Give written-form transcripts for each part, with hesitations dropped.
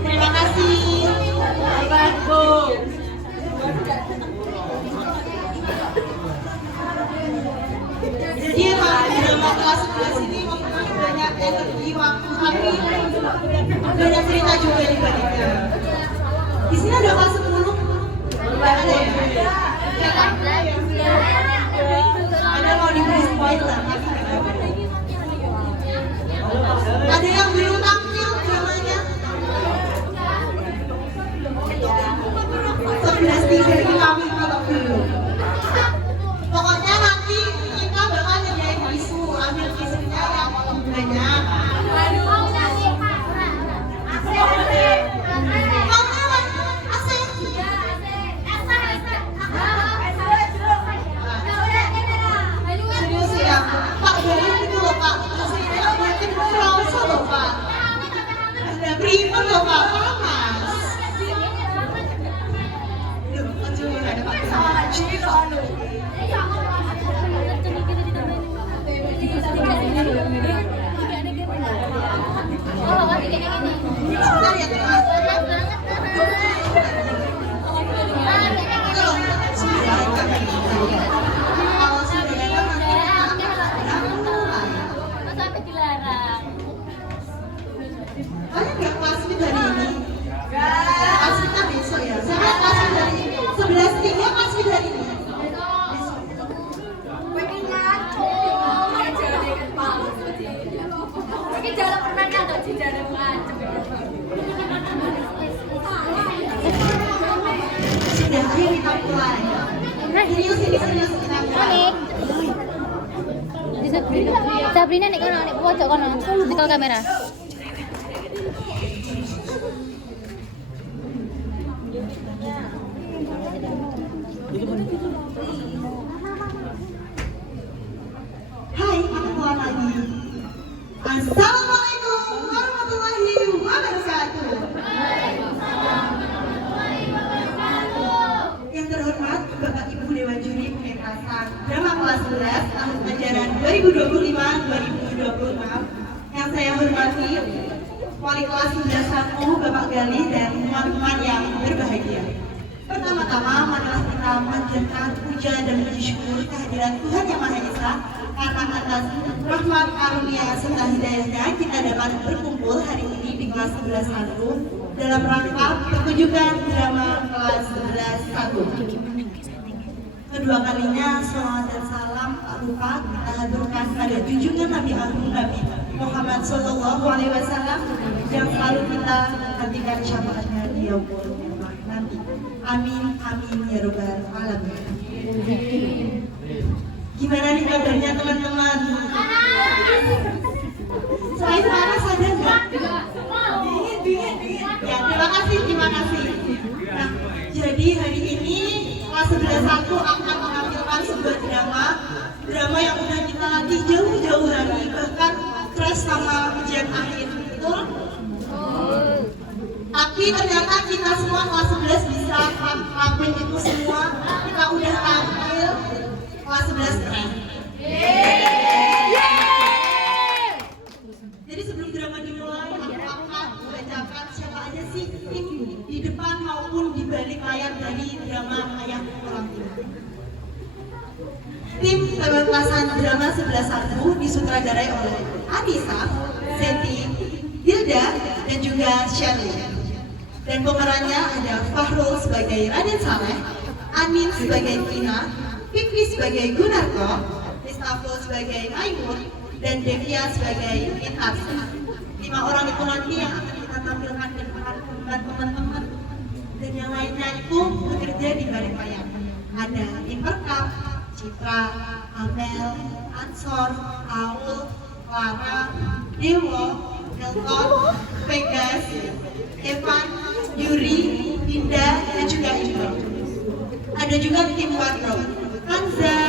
Terima kasih. Bu. Jadi drama kelas 11 ini banyak energi waktu tapi banyak cerita juga di baliknya. Di sini ada kelas 10. Ada ya? Ada mau diberi spoiler. Ada yang belum tampil dramanya. 11 TV kami kalau belum. Pokoknya nanti kita bakal nyediain tisu, ambil tisunya yang banyak. Serius ya, Pak Dari itu loh Pak. Saya yakin merasa loh Pak. Ada prima loh Pak, panas. Coba ada Pak. Sebentar ya teman-teman. Kalau sudah datang kalian nggak pasti dari ini? Pastinya besok ya. Saya pasti dari ini. 11.3 pasti dari ini. Sudah, ayo kita mulai. Serius kita mulai. Sabrina nek kono nek pojok kono nyekel kamera. Hai, kita mulai lagi. Assalamualaikum warahmatullahi wabarakatuh. Yang terhormat Bapak Ibu Dewan Juri Pengentasan Drama Kelas 11 tahun ajaran 2025-2026. Yang saya hormati Wali Kelas 11 Bapak Gali dan teman-teman yang berbahagia. Pertama-tama marilah kita manjatkan puja dan puji syukur kehadiran Tuhan Yang Maha Esa karena atas rahmat karunia serta hidayahnya kita dapat berkumpul hari ini di kelas 11 1 dalam rangka pertunjukan drama kelas 11 1. Kedua kalinya salawat dan salam tak lupa kita haturkan pada junjungan Nabi Agung Nabi Muhammad Sallallahu Alaihi Wasallam yang selalu kita nantikan syafaatnya di yaumul kiamah nanti. Amin amin ya robbal alamin. Gimana nih kabarnya teman-teman? Selain panas ada nggak? Dingin. Ya terima kasih. Nah, jadi hari ini kelas 11 akan menampilkan sebuah drama yang udah kita latih jauh-jauh hari, bahkan stres sama ujian akhir, betul? Tapi ternyata kita semua kelas 11 bisa lakuin itu semua. Kita udah tampil kelas 11 keren. Jadi sebelum drama dimulai, aku akan membacakan siapa aja sih tim di depan maupun di balik layar dari drama Ayah Orang Tua. Tim pementasan drama 11 disutradarai oleh Anissa, Seti, Hilda, dan juga Shirley. Dan pemerannya ada Fahrul sebagai Raden Saleh, Amin sebagai Tina, Fikri sebagai Gunarto, Rizaful sebagai Aimun, dan Devia sebagai Intarsa. 5 orang itu nanti yang akan kita tampilkan di depan teman-teman. Dan yang lainnya itu bekerja di balik layar. Ada tim perkap, Citra, Amel, Ansor, Aul, Clara, Dewo, Nelton, Vegas, Evan, Yuri, Indah, dan juga Indo. Ada juga tim wardrobe, Kanza,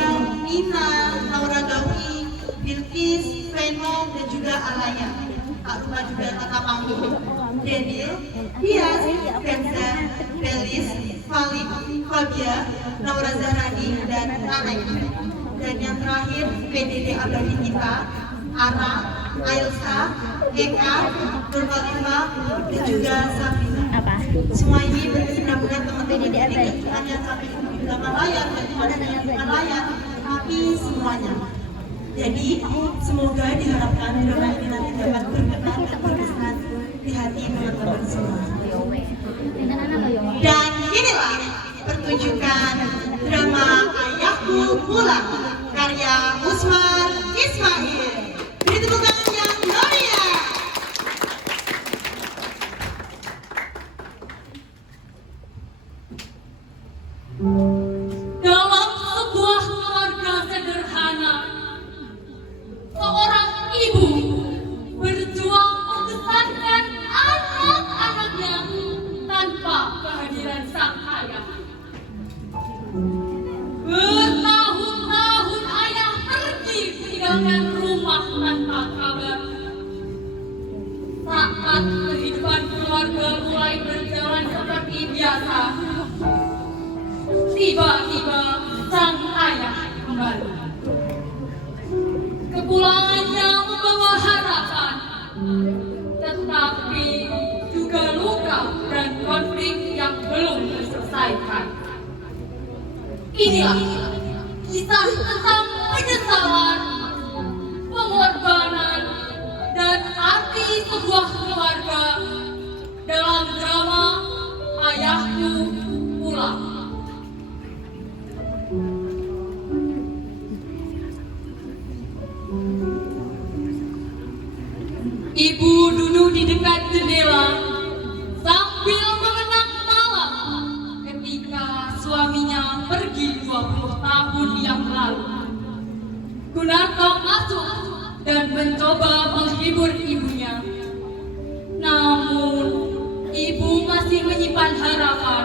Nina, Laura Gawi, Bilkis, Veno, dan juga Alaya. Tak lupa juga tata panggung. Daniel, Dias, Kenza, Belis, Falik, Fabia, Naura Zahrani, dan Nanai. Dan yang terakhir PDD abadi kita, Ara, Ailsa, Eka, Nurmalifa, dan juga Sabrina. Apa? Semua ini mudah-mudahan teman-teman tidak hanya sampai di belakang layar, dan di depan layar, tapi semuanya. Jadi semoga diharapkan drama ini nanti dapat berkenan dan berkesan di hati teman-teman semua. Dan inilah pertunjukan drama Ayahku Pulang karya Usmar Ismail. Beri tepuk tangan yang gloria. Dalam sebuah keluarga sederhana, seorang ibu berjuang membesarkan anak-anaknya tanpa kehadiran sang ayah. Bertahun-tahun ayah pergi meninggalkan rumah tanpa kabar. Saat kehidupan keluarga mulai berjalan seperti biasa, tiba-tiba sang ayah kembali. Kepulangannya membawa harapan, tetapi juga luka dan konflik yang belum terselesaikan. Inilah kisah tentang penyesalan, pengorbanan, dan arti sebuah keluarga dalam drama Ayahku Pulang. Ibu duduk di dekat jendela sambil mengenang malam ketika suaminya pergi 20 tahun yang lalu. Gunarto masuk dan mencoba menghibur ibunya. Namun, ibu masih menyimpan harapan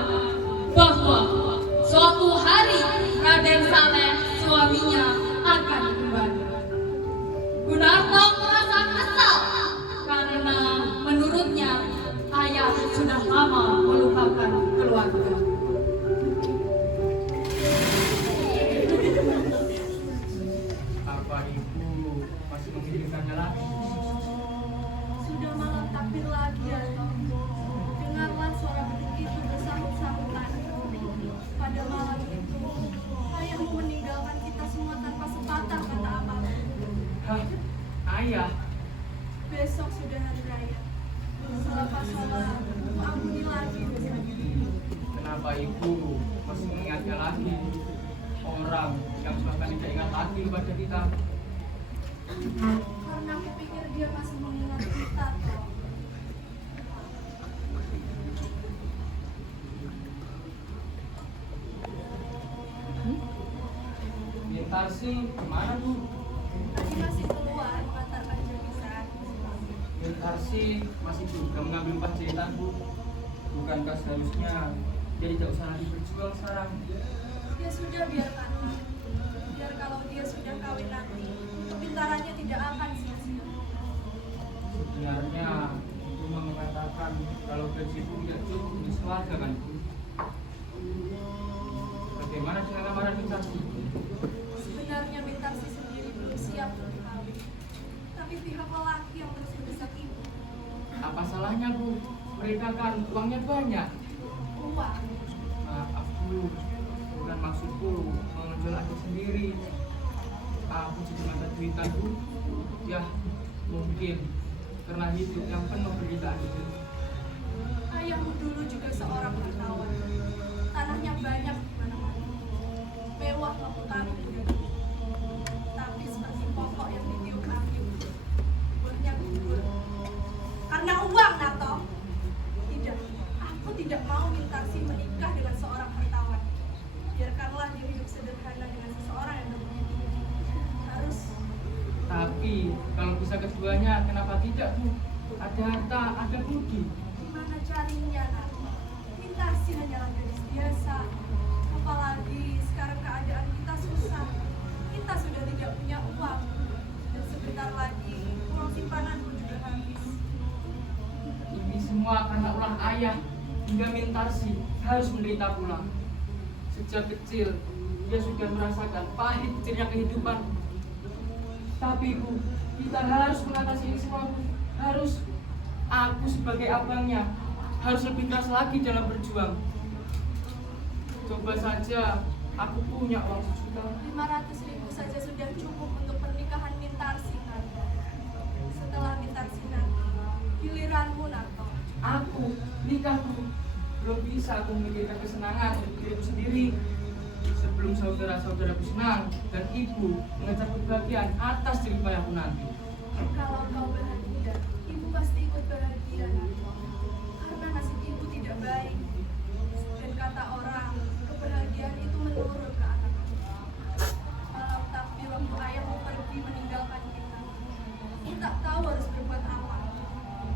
bahwa suatu hari Raden Saleh suaminya akan kembali. Gunarto merasa kesal karena menurutnya ayah sudah lama melupakan keluarga. Apa ibu masih menginginkannya lagi? Sudah malam takbir lagi ya, Toh. Dengarlah suara beduk itu bersahut-sahutan. Pada malam itu, ayahmu meninggalkan kita semua tanpa sepatah kata apapun. Hah? Ayah? Besok sudah hari raya. Selepas sholat, ampuni lagi dosanya. Kenapa ibu masih mengingatnya lagi? Orang yang bahkan tidak ingat lagi kepada kita. Karena aku pikir dia masih mengingat kita, Toh. Mintarsi kemana bu? Tadi masih keluar mengantarkan jamisan. Mintarsi masih juga mengambil pacitan bu. Bukankah seharusnya dia tidak usah lagi berjuang sekarang? Ya sudah, biarkanlah. Biar kalau dia sudah kawin nanti, kepintarannya tidak akan sia-sia. Sebenarnya ibu mengatakan kalau gaji ibu tidak cukup di keluarga kan bu? Bagaimana dengan lamaran Mintarsi? Sebenarnya Mintarsi sendiri belum siap untuk kawin. Tapi pihak lelaki yang terus mendesak ibu. Apa salahnya bu? Mereka kan uangnya banyak. Uang. Maaf bu, bukan maksudku menjual aku sendiri. Aku cuma ada duitan bu. Ya mungkin karena hidup yang penuh penderitaan itu. Ayahmu dulu juga seorang hartawan. Tanahnya banyak di mana-mana. Mewah memputari budaya. Tapi seperti pokok yang ditiup angin, buahnya gugur. Karena uang, Nato. Tidak, aku tidak mau Mintarsi menikah dengan seorang hartawan. Biarkanlah dia hidup sederhana dengan seseorang yang berbudi. Harus. Tapi kalau bisa keduanya kenapa tidak bu? Ada harta, ada budi. Gimana carinya, Nato? Mintarsi hanyalah gadis biasa. Apalagi sekarang keadaan kita susah. Kita sudah tidak punya uang. Dan sebentar lagi uang simpananku juga habis. Ini semua sang ayah hingga Mintarsi harus menderita pula. Sejak kecil, dia sudah merasakan pahit kecilnya kehidupan. Tapi Bu, kita harus mengatasi ini semua, Bu. Harus, aku sebagai abangnya harus lebih keras lagi dalam berjuang. Coba saja aku punya uang sejuta. 500.000 saja sudah cukup untuk pernikahan Mintarsi nanti. Setelah Mintarsi nanti, giliranmu Narto. Aku, nikahku, belum bisa aku memikirkan kesenangan untuk diriku sendiri. Sebelum saudara-saudaraku senang dan ibu mengejar kebahagiaan atas jerih payahku nanti. Kalau kau bahagia, ibu pasti ikut bahagia Narto. Karena nasib ibu tidak baik. Dan kata orang, kebahagiaan itu menurun ke anak. Malam takdir waktu ayahmu pergi meninggalkan kita. Kita tak tahu harus berbuat apa.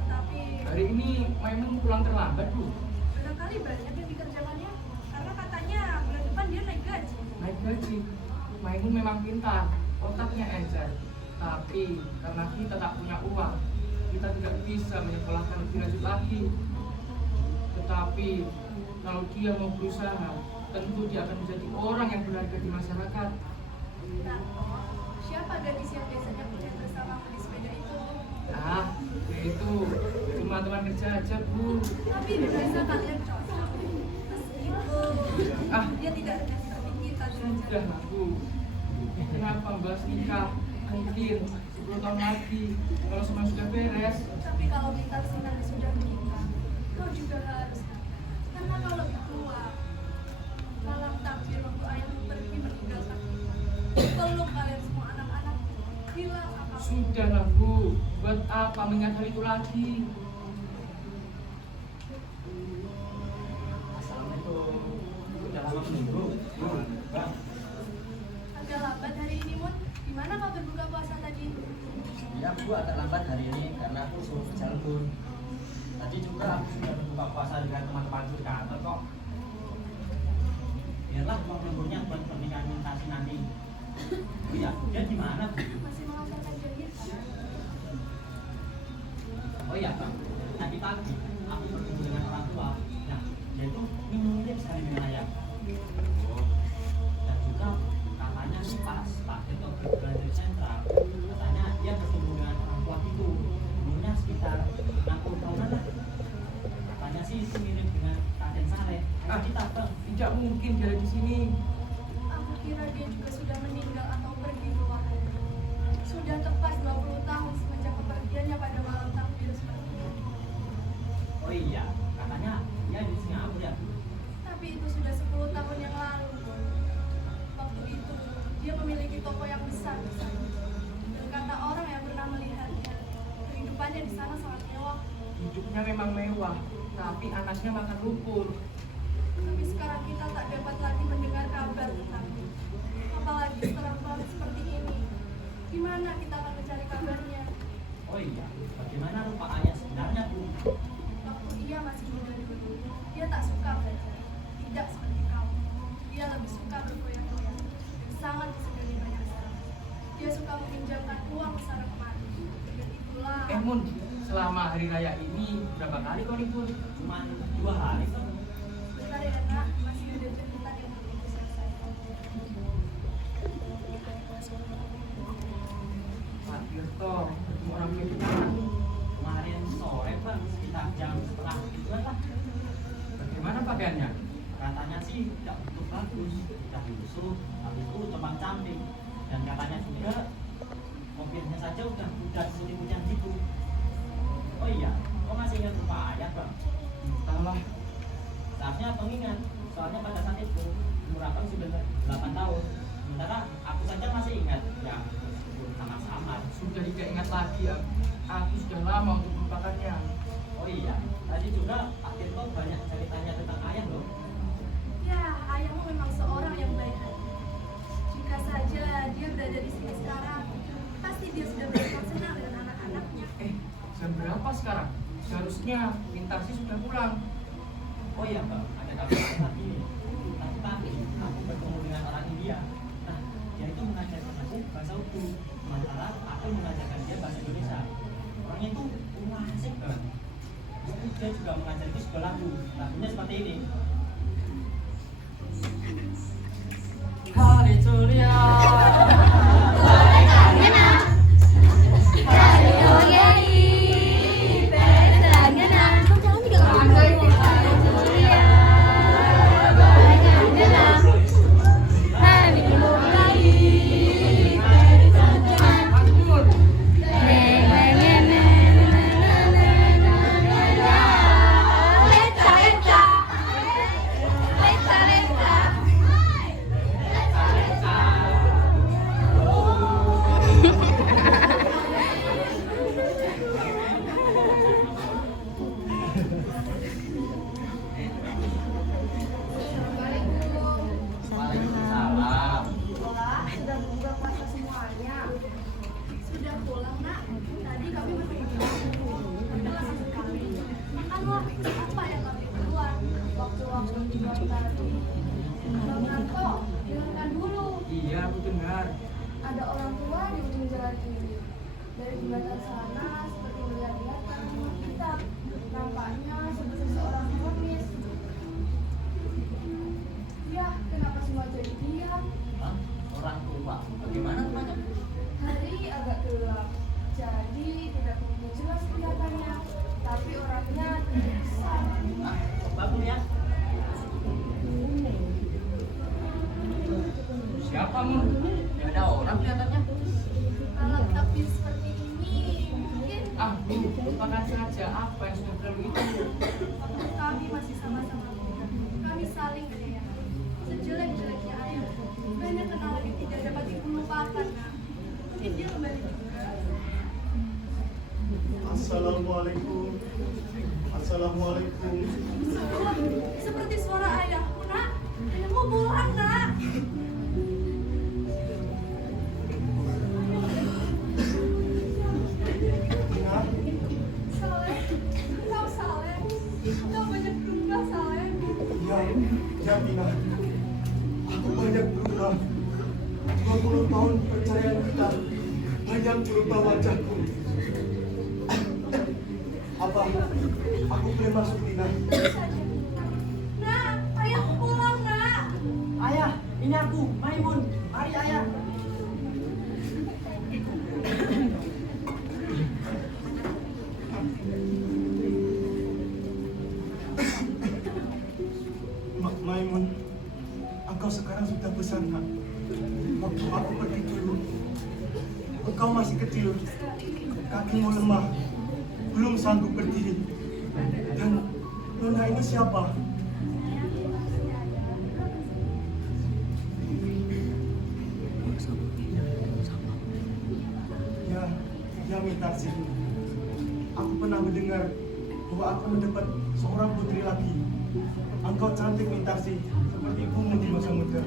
Tapi Hari ini Maimun pulang terlambat, Bu. barangkali banyak yang dikerjakannya. Karena katanya bulan depan dia naik gaji. Naik gaji. Maimun memang pintar, otaknya encer. Tapi karena kita tak punya uang, kita tidak bisa menyekolahkan lebih lanjut lagi. Tetapi kalau dia mau berusaha, tentu dia akan menjadi orang yang berharga di masyarakat. Narto, siapa gadis yang biasanya punya bersamamu di sepeda itu? Ah, itu cuma teman kerja aja, Bu. Tapi biasa kalian cocok. Meskipun Ah. dia tidak dengan seperti kita Sudah lah, Bu. Kenapa membahas nikah? Mungkin 10 tahun lagi, kalau semua sudah beres. Tapi kalau Mintarsi nanti sudah menikah, kau juga harus. Karena kau lebih tua. Malam takdir waktu ayahmu pergi meninggalkan kita. Peluk kalian semua anak-anak. Bilang apa? Sudahlah, Bu. Buat apa mengingat hal itu lagi? Assalamualaikum. Udah lama menunggu. Agak lambat hari ini, Mun. Gimana kau berbuka puasa tadi? Ya, aku agak lambat hari ini karena aku suruh berjalan pun. Tadi juga aku sudah berbuka puasa dengan teman-temanku di kantor kok. Biarlah uang lemburnya buat pernikahan Mintarsi nanti. Oh iya, dia di mana, Bu? Masih mengantarkan janji? Oh iya, Bang. Tadi pagi aku bertemu dengan orang tua. Nah, dia itu mirip sekali dengan ayah. Oh. Dan juga katanya sih pas Pak Tito berjalan dari sentral, katanya dia bertemu dengan orang tua itu. Umurnya sekitar 60 tahunan lah. Katanya sih mirip dengan Raden Saleh. Ah. Kita Bang. Tidak mungkin dia ada di sini. Aku kira dia juga sudah meninggal atau pergi ke luar negeri. Sudah tepat 20 tahun semenjak kepergiannya pada malam takdir seperti ini. Oh iya, katanya dia di Singapura ya, Bu. Tapi itu sudah 10 tahun yang lalu. Waktu itu dia memiliki toko yang besar di sana. Dan kata orang yang pernah melihatnya, kehidupannya di sana sangat mewah. Hidupnya memang mewah, tapi anaknya makan lumpur. Tapi sekarang kita tak dapat lagi mendengar kabar tentangnya. Apalagi setelah balik seperti ini. Gimana kita akan mencari kabarnya? Oh iya, bagaimana rupa ayah sebenarnya, Bu? Waktu ia masih muda dulu, dia tak suka belajar. Tidak seperti kamu. Dia lebih suka bergoyang-goyang dan sangat disegani banyak orang. Dia suka meminjamkan uang secara kemari. Dan itulah. Mun, selama hari raya ini berapa kali kau libur? Cuman 2 hari tuh. Bentar ya nak, masih ada cerita yang belum selesai. Pak Tirto, ketemu orang tua kita. Kemarin sore, Bang, sekitar jam setengah tujuan lah. Bagaimana pakaiannya? Katanya sih tidak begitu bagus, tidak diusut, tapi itu cuma cantik. Dan katanya juga mobilnya saja udah sedikit gitu. Oh iya, kok masih ingat rupa ayah, Bang? Entahlah, Seharusnya abang ingat, soalnya pada saat itu umur abang sudah 8 tahun. Sementara aku saja masih ingat, ya meskipun sama-sama. sudah tidak ingat lagi. Aku sudah lama untuk melupakannya. Oh iya, tadi juga Pak Tirto banyak ceritanya tentang ayah loh. Ya, ayahmu memang seorang yang baik hati. Jika saja dia berada di sini sekarang, pasti dia sudah bersenang-senang dengan anak-anaknya. Jam berapa sekarang? Seharusnya Mintarsi sudah pulang. Oh iya Bang, ada kabar lagi nih. Tadi pagi aku bertemu dengan orang India. Nah, dia itu mengajarkan aku bahasa Urdu, sementara aku mengajarkan dia bahasa Indonesia. Orangnya itu asik banget. dia juga mengajari sebuah lagu. Lagunya seperti ini. Hari Julia. Waalaikumsalam. Sudah buka puasa semuanya. Sudah pulang, Nak. Tadi kami bertemu. Adalah sekali. Makanlah apa yang kami keluar waktu-waktu di luar tadi. Bang Narto, dengarkan dulu. Iya, aku dengar. Ada orang tua di ujung jalan ini. Dari jembatan sana, seperti melihat-lihat tanaman kitab. Nampaknya seperti seorang pengemis. Ya, kenapa semua jadi diam? Hah? Orang tua. Bagaimana rumahnya? Hari agak gelap, jadi tidak begitu jelas kelihatannya. Tapi orangnya tidak besar. Nah, coba aku lihat. Siapa, Mun? Tidak ada orang kelihatannya. Kalau tapi seperti ini, mungkin Ah, Bu, lupakan saja apa yang sudah berlalu itu. waktu kami masih sama-sama muda. Kami saling menyayangi. Sejelek-jeleknya ayah, banyak kenangan yang tidak dapat ibu lupakan. Nah, mungkin dia kembali juga. Assalamualaikum. Assalamualaikum. Wah, seperti suara ayahku, Nak. Ayahmu pulang, Nak. Tina, Saleh, kau Saleh. Kau banyak berubah, Saleh. ya Tina. Aku banyak berubah. 20 tahun perceraian kita banyak berubah wajahku. Apa? Aku boleh masuk, Tina? Nak, ayahku pulang, Nak. Ayah, ini aku, Maimun. Mari ayah. Maimun, engkau sekarang sudah besar, Nak. Waktu aku pergi dulu, engkau masih kecil, kakimu lemah, belum sanggup berdiri. Dan Nona ini siapa? Ya Mitarsi. Aku pernah mendengar bahwa aku mendapat seorang putri lagi. Engkau cantik, Mitarsi, seperti ibumu di masa muda.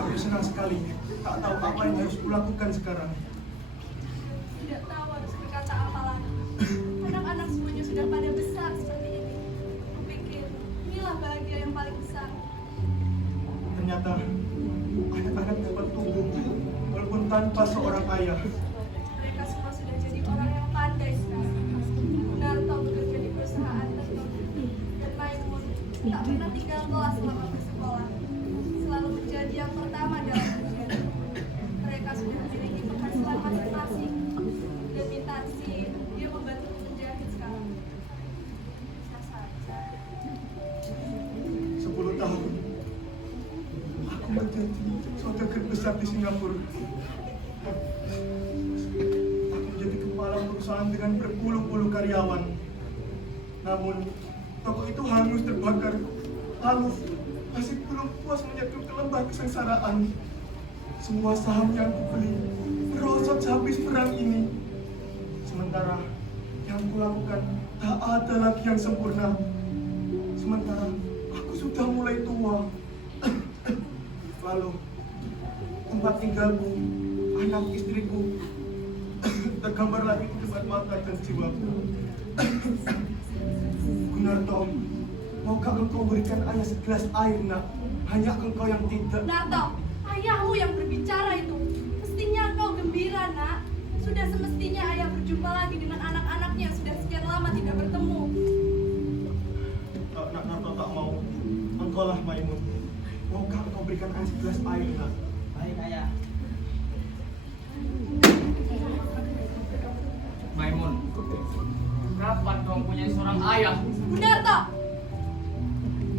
Aku senang sekali, tak tahu apa yang harus kulakukan sekarang. Tidak tahu harus berkata apa lagi. Anak-anak semuanya sudah pada besar seperti ini. Kupikir inilah bahagia yang paling besar. Ternyata anak-anak dapat tumbuh walaupun tanpa seorang ayah. Mereka semua sudah jadi orang yang pandai sekarang. Narto bekerja di perusahaan tertentu. Dan Maimun tak pernah tinggal kelas selama bersekolah. Selalu menjadi yang pertama dalam ujian. Mereka sudah memiliki penghasilan masing-masing. Dan Mitarsi, dia membantu menjahit sekarang. Bisa saja. 10 tahun aku menjadi saudagar besar di Singapura. Aku menjadi kepala perusahaan dengan berpuluh-puluh karyawan. Namun toko itu hangus terbakar. Lalu masih belum puas menyatu ke lembah kesengsaraan. Semua saham yang kubeli merosot habis perang ini. Sementara yang kulakukan tak ada lagi yang sempurna. Sementara aku sudah mulai tua. Lalu tempat tinggalku, anak istriku tergambar lagi di depan mata dan jiwaku. Gunarto, maukah engkau berikan ayah segelas air, Nak? Hanya engkau yang tidak. Narto, ayahmu yang berbicara itu. Mestinya kau gembira, Nak. Sudah semestinya ayah berjumpa lagi dengan anak-anaknya yang sudah sekian lama tidak bertemu. Nak Narto tak mau. Engkau lah Maimun. Maukah engkau berikan ayah segelas air, nak? Baik ayah. Maimun, kapan kau mempunyai seorang ayah? Gunarto,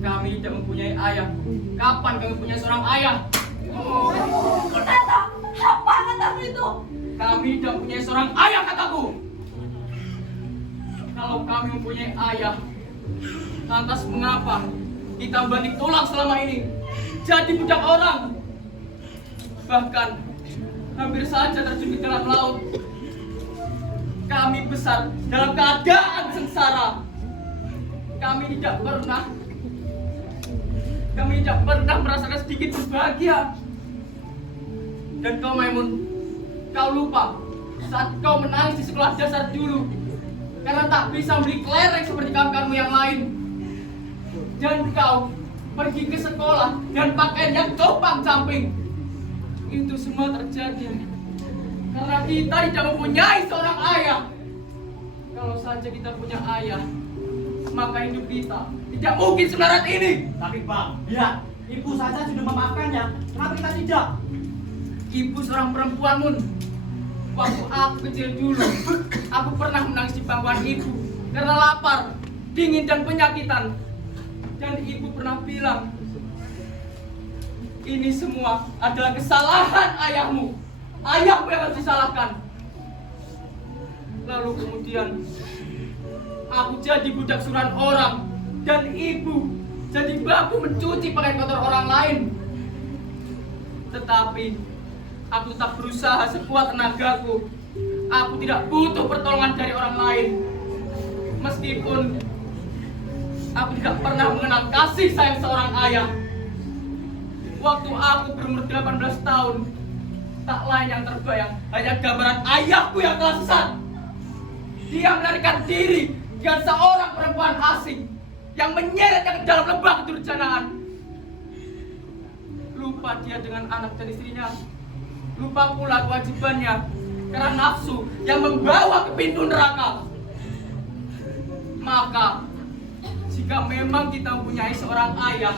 Kami tidak mempunyai ayah. Kapan kami mempunyai seorang ayah? Gunarto, apa katamu itu? Kami tidak mempunyai seorang ayah, kataku. Kalau kami mempunyai ayah, lantas mengapa kita banting tulang selama ini jadi budak orang? Bahkan hampir saja terjun ke dalam laut. Kami besar dalam keadaan sengsara. Kami tidak pernah merasakan sedikit berbahagia. Dan kau Maimun, kau lupa saat kau menangis di sekolah dasar dulu karena tak bisa beli kelereng seperti kawan-kawanmu yang lain. Dan kau pergi ke sekolah dan pakaian yang compang-camping. Itu semua terjadi karena kita tidak mempunyai seorang ayah. Kalau saja kita punya ayah, maka hidup kita tidak mungkin semelarat ini. Tapi Bang, lihat, ibu saja sudah memaafkannya. Kenapa kita tidak? Ibu seorang perempuan, Mun. Waktu aku kecil dulu, aku pernah menangis di pangkuan ibu karena lapar, dingin dan penyakitan. Dan ibu pernah bilang, ini semua adalah kesalahan ayahmu. Ayahmu yang harus disalahkan. Lalu kemudian aku jadi budak suruhan orang dan ibu jadi baku mencuci pakaian kotor orang lain. Tetapi aku tetap berusaha sekuat tenagaku. Aku tidak butuh pertolongan dari orang lain. Meskipun aku tidak pernah mengenal kasih sayang seorang ayah. Waktu aku berumur 18 tahun, tak lain yang terbayang hanya gambaran ayahku yang telah sesat. Dia melarikan diri dengan seorang perempuan asing yang menyeretnya ke dalam lembah kedurjanaan. Lupa dia dengan anak dan istrinya. Lupa pula kewajibannya karena nafsu yang membawa ke pintu neraka. Maka jika memang kita mempunyai seorang ayah,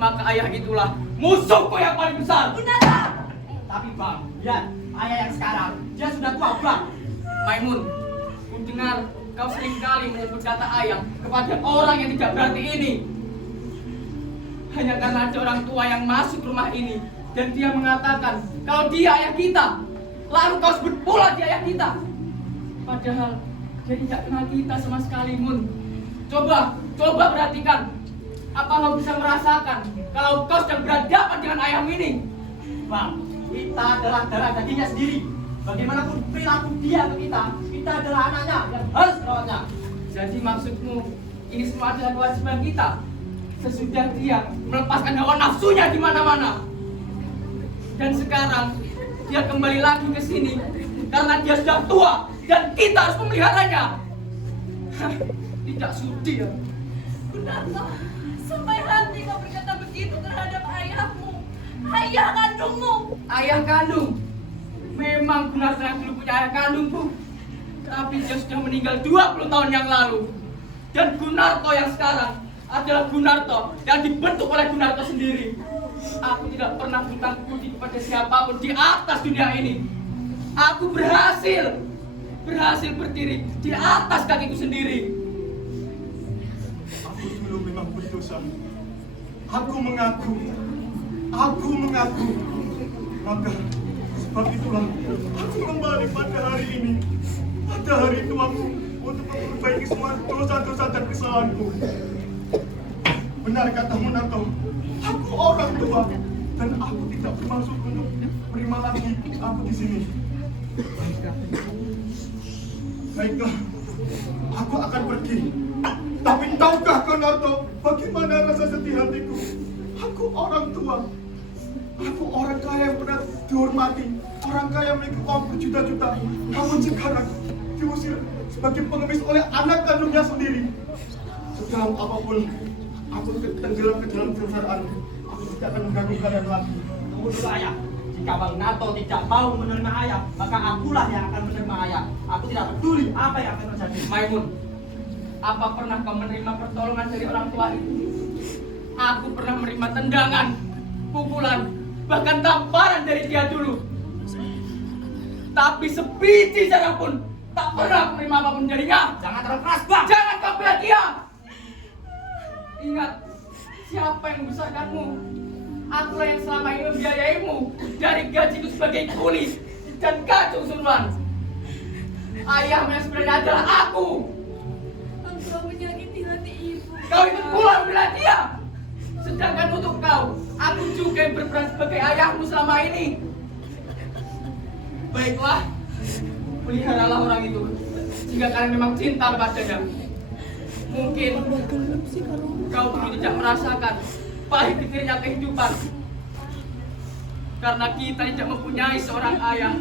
maka ayah itulah musuhku yang paling besar. Gunarto, Tapi Bang, lihat, ayah yang sekarang, dia sudah tua Bang. Maimun, ku dengar kau sering kali menyebut kata ayah kepada orang yang tidak berarti ini. Hanya karena ada orang tua yang masuk rumah ini dan dia mengatakan kalau dia ayah kita, lalu kau sebut pula dia ayah kita. Padahal dia tidak kenal kita sama sekali, Mun. Coba perhatikan. Apa kau bisa merasakan kalau kau sedang berhadapan dengan ayahmu ini? Bang, kita adalah darah dagingnya sendiri. Bagaimanapun perilaku dia ke kita adalah anaknya yang harus merawatnya. Jadi maksudmu ini semua adalah kewajiban kita sesudah dia melepaskan hawa nafsunya di mana-mana. Dan sekarang dia kembali lagi ke sini karena dia sudah tua dan kita harus memeliharanya. Tidak sudi ya. Gunarto, sampai hati kau berkata begitu terhadap ayahmu, ayah kandungmu. Ayah kandung. Memang Gunarto yang dulu punya ayah kandung, Bu. Tapi dia sudah meninggal 20 tahun yang lalu. Dan Gunarto yang sekarang adalah Gunarto yang dibentuk oleh Gunarto sendiri. Aku tidak pernah berhutang budi kepada siapapun di atas dunia ini. Aku berhasil berdiri di atas kakiku sendiri. Aku dulu memang berdosa. Aku mengaku. Maka sebab itulah aku kembali pada hari ini, pada hari tuaku, untuk memperbaiki semua dosa-dosa dan kesalahanku. Benar kata Narto, aku orang tua dan aku tidak bermaksud untuk menerima lagi aku di sini. Baiklah, aku akan pergi. Tapi tahukah kau Narto, bagaimana rasa sedih hatiku? Aku orang tua. Aku orang kaya yang pernah dihormati, orang kaya yang memiliki uang berjuta-juta. Namun sekarang diusir sebagai pengemis oleh anak kandungnya sendiri. Sedalam apapun aku tenggelam ke dalam kesengsaraan, aku tidak akan mengganggu kalian lagi. Tunggu dulu ayah. Jika Bang Nato tidak mau menerima ayah, maka akulah yang akan menerima ayah. Aku tidak peduli apa yang akan terjadi. Maimun, apa pernah kau menerima pertolongan dari orang tua itu? Aku pernah menerima tendangan, pukulan, bahkan tamparan dari dia dulu. Tapi sebiji jarak pun tak pernah menerima apapun darinya. Jangan terlalu keras, Bang. Jangan kau bela dia. Ingat, siapa yang membesarkanmu? Akulah yang selama ini membiayaimu dari gajiku sebagai kuli dan kacung suruhan. Ayahmu yang sebenarnya adalah aku. Engkau menyakiti hati ibu. Kau itu pula membela dia. Sedangkan untuk kau, aku juga yang berperan sebagai ayahmu selama ini. Baiklah, peliharalah orang itu jika kalian memang cinta kepadanya. Mungkin kau dulu tidak merasakan pahit getirnya kehidupan karena kita tidak mempunyai seorang ayah.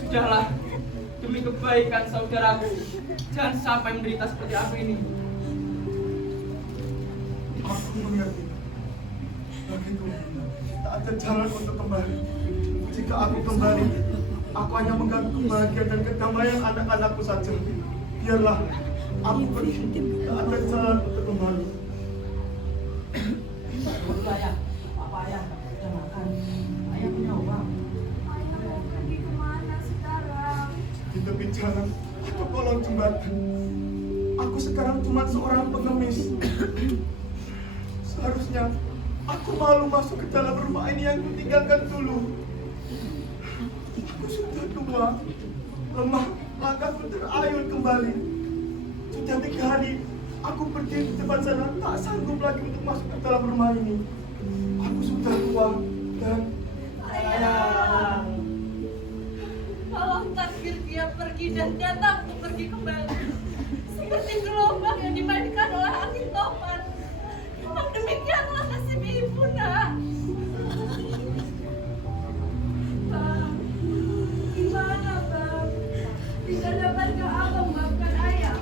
Sudahlah, demi kebaikan saudaraku, jangan sampai menderita seperti aku ini. Aku mengerti. Bagiku, tak ada jalan untuk kembali. Jika aku kembali, aku hanya mengganggu kebahagiaan dan kedamaian anak-anakku saja. Biarlah aku pergi. Tak ada jalan untuk kembali. Betul ayah. Apa ayah udah makan? Ayah punya uang. Ayah mau pergi kemana sekarang? Di tepi jalan atau kolong jembatan, aku sekarang cuma seorang pengemis. Seharusnya aku malu masuk ke dalam rumah ini yang kutinggalkan dulu. Aku sudah tua, lemah, langkahku terayun kembali. Sudah 3 hari aku berdiri di depan sana, tak sanggup lagi untuk masuk ke dalam rumah ini. Aku sudah tua dan Ayah, kalau takdir dia pergi dan datang untuk pergi kembali, seperti gelombang yang dimainkan oleh angin topan. Demikianlah nasib ibu, nak. Bang, gimana bang? Tidak dapatkah abang memaafkan ayah?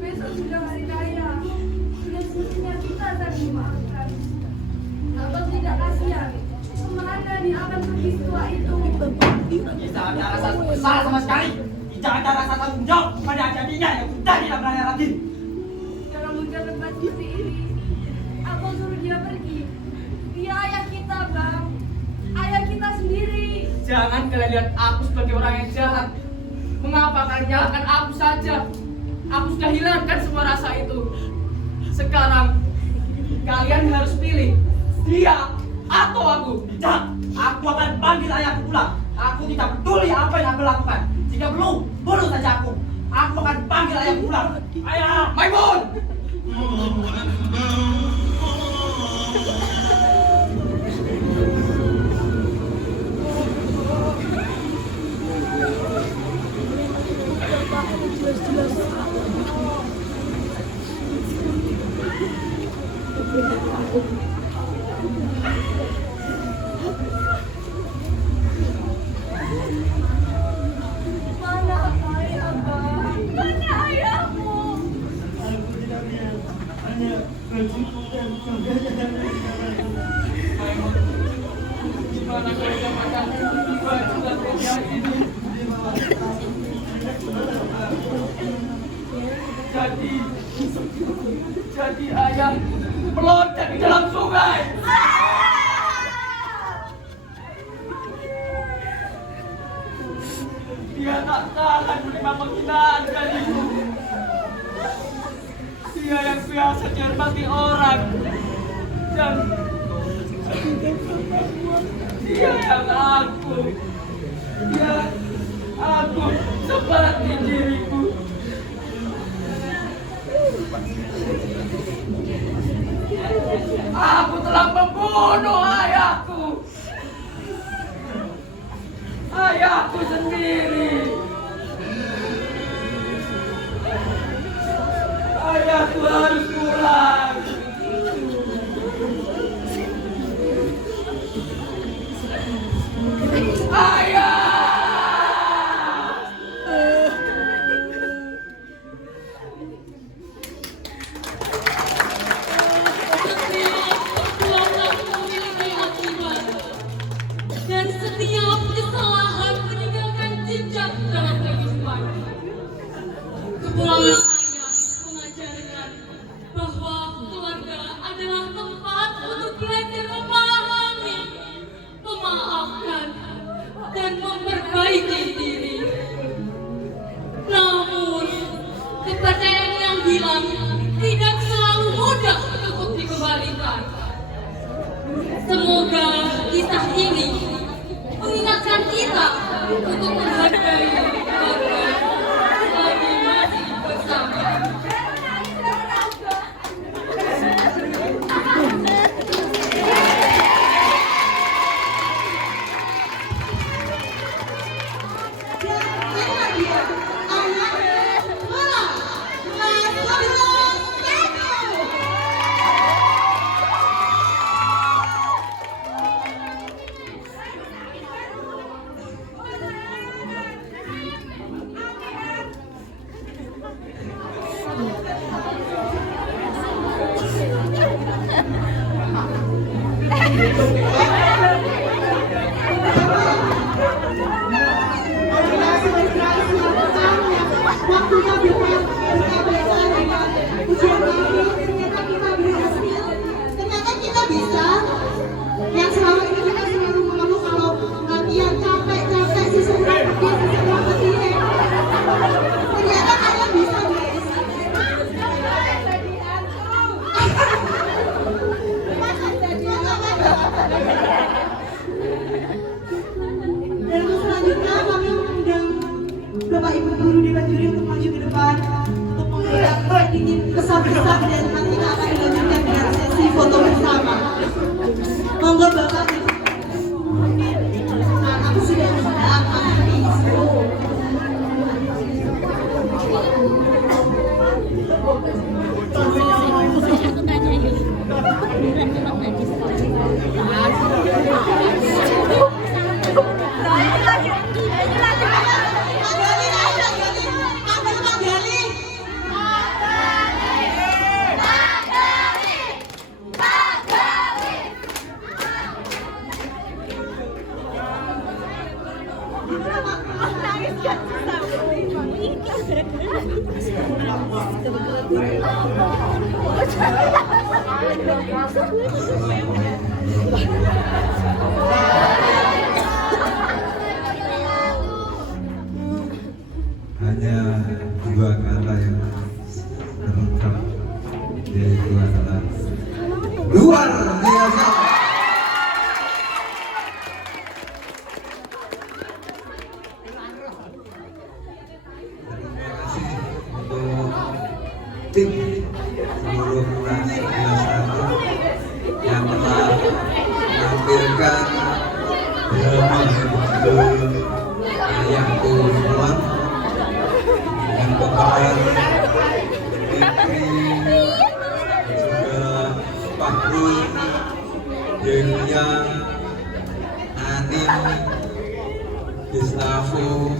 Besok sudah hari raya, dan semestinya kita saling memaafkan. Abang tidak kasihan, kemana dia akan pergi setelah itu? Tidak ada rasa bersalah sama sekali. Tidak ada rasa tanggung jawab pada jadinya yang sudah tidak berani lagi. Dalam hujan lebat seperti ini, abang suruh dia pergi. Dia ayah kita, bang. Ayah kita sendiri. Jangan kalian lihat aku sebagai orang yang jahat. Mengapa kalian nyalakan aku saja? Aku sudah hilangkan semua rasa itu. Sekarang kalian harus pilih dia atau aku. Tidak, aku akan panggil ayahku pulang. Aku tidak peduli apa yang aku lakukan. Jika belum, bunuh saja aku. Aku akan panggil ayahku pulang. Ayah, Maimun! Mana ayah, bang? Mana ayahmu? aku tidak lihat, hanya bajuku dan Maimun, gimana kalau dapatkan baju dan media ini? Jadi ayah meloncat di dalam sungai. Dia tak tahan menerima penghinaan dariku. Dia yang biasa dihormati orang dan dia yang aku seperti diriku. Aku telah membunuh ayahku sendiri. Ayahku harus pulang. Semoga kisah ini mengingatkan kita untuk menghargai korban selagi masih bersama. Waktunya berkah dengan ujian kami, ternyata kita berhasil, ternyata kita bisa. Yang selama ini kita selalu mengeluh kalau latihan capek susah latihan. Ternyata kalian bisa, guys. Dan selanjutnya kami mengundang Bapak Ibu guru dewan juri untuk maju ke depan untuk memberikan sedikit pesan-pesan dan nanti kita akan dilanjutkan dengan sesi foto bersama. Monggo Bapak Ibu. Nah, aku sudah hanya dua kata yang terungkap, yaitu adalah luar biasa. Terima kasih untuk tim seluruh kelas 11 yang telah menampilkan drama berjudul Ayahku Pulang, yang pemeran Fitri, juga Fahrul, Devia, Anin, Gustavo.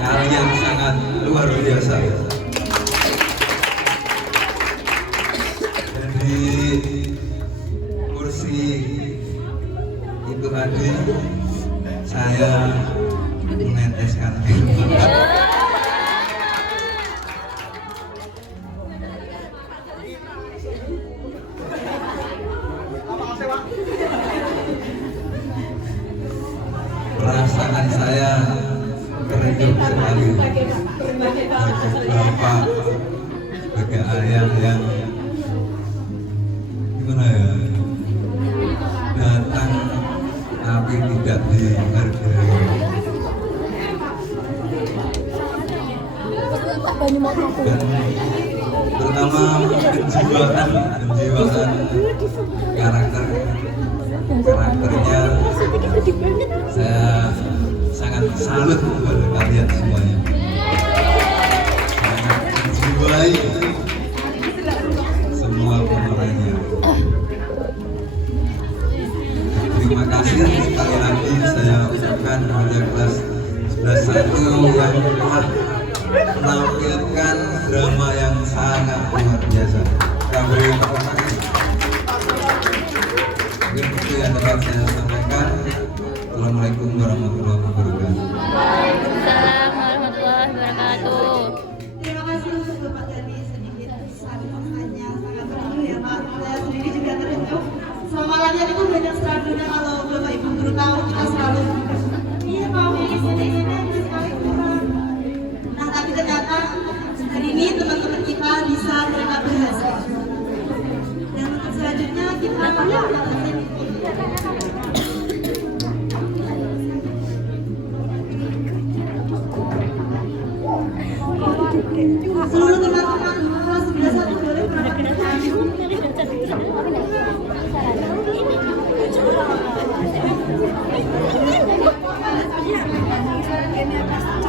Kalian sangat luar biasa. Dan di kursi itu tadi saya meneteskan air mata. Perasaan saya terenyuh sekali sebagai bapak, sebagai ayah yang gimana ya, datang tapi tidak dihargai. Dan terutama kejiwaan karakternya saya sangat salut kepada kalian semuanya. Sangat menjiwai semua pemerannya. Terima kasih sekali lagi saya ucapkan kepada kelas 11 yang telah menampilkan drama yang sangat luar biasa. Kita beri tepuk tangan. Mungkin itu yang dapat saya sampaikan. Assalamualaikum warahmatullahi wabarakatuh. Waalaikumsalam warahmatullahi wabarakatuh. Terima kasih untuk Bapak Gani, sedikit pesan-pesannya sangat terenyuh ya Pak. Saya sendiri juga terenyuh. Selama latihan itu banyak struggle-nya, kalau Bapak Ibu guru tahu kita selalu iya Pak, ini sekali kurang. Nah tapi ternyata hari ini teman-teman kita bisa mereka berhasil. Dan untuk selanjutnya kita akan agennya pasti